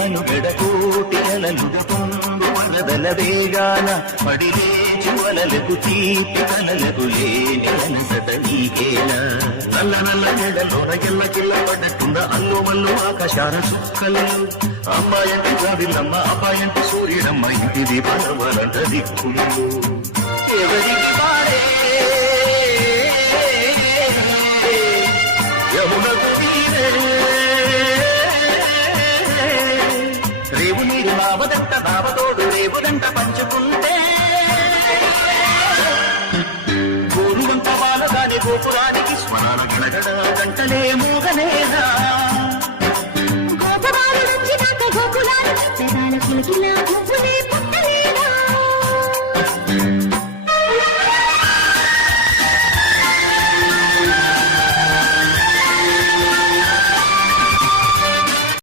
మనుగడకోటి అలలుగొందు వరదల వేగాన పడిలేచు అలలకు తీపి కలలకు లేని అలసట నీకేలా నల్ల నల్ల నెడలోన ఎల్ల కిల్ల పడ్డట్టున్న అల్లు మల్లు ఆకాశాల చుక్కలు అమ్మాయంటి జాబిల్లమ్మ అబ్బాయంటి సూర్యుడమ్మ ఇంటి దీపాలంట దిక్కులు ఎవరికి వారే యమునకు వీరే రేవు నీరు బావదంట బావతోడు రేవులంట పంచుకుంటే గోరువంత బాలగాని గోపురానికి స్మరణ గడగడ గంటలే మూగనేదా గోపురాలు నుంచి గోపురాలు